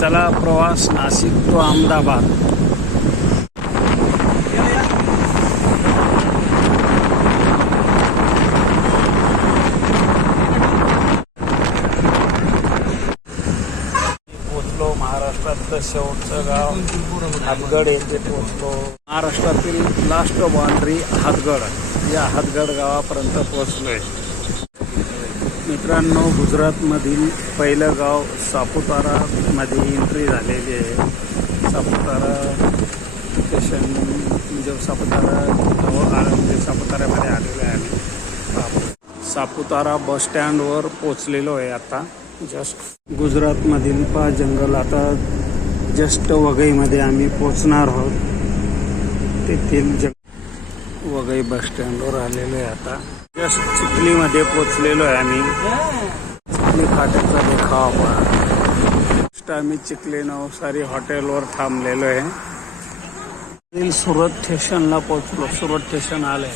चला प्रवास नाशिक टू अहमदाबाद. पोचलो महाराष्ट्रातलं शेवटचं गाव हातगड येथे पोचलो. महाराष्ट्रातील लास्ट बाउंड्री हातगड, या हातगड गावापर्यंत पोचलोय. मित्रांनो, गुजरातमधील पहिलं गाव सापुतारा मध्ये एंट्री झालेली आहे. सापुतारा स्टेशन म्हणजे सापुताऱ्यामध्ये आलेलो आहे आम्ही. सापुतारा बस स्टँडवर पोचलेलो आहे आता. जस्ट गुजरातमधील जंगल आता जस्ट वघईमध्ये आम्ही पोचणार आहोत. तेथील वघई बस स्टँडवर आलेलो आहे आता. जस्ट चिखलीमध्ये पोचलेलो आहे आम्ही. चिखली फाट्याचा देखावा. आम्ही चिखली नवसारी हॉटेलवर थांबलेलो आहे. सुरत स्टेशनला पोचलो. सुरत स्टेशन आलंय.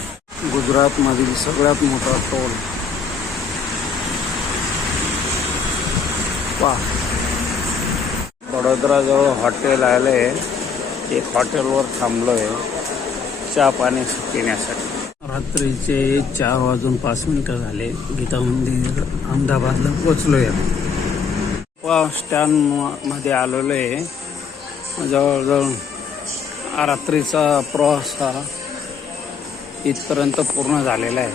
गुजरातमधील सगळ्यात मोठा टोल. वडोदराजवळ हॉटेल आले. एक हॉटेलवर थांबलोय चहा पाणी पिण्यासाठी. रात्रीचे 4:05 झाले. गीता मंदिर अहमदाबादला पोचलोय. स्टँड मध्ये आलेलो आहे. जवळजवळ रात्रीचा प्रवास हा इथपर्यंत पूर्ण झालेला आहे.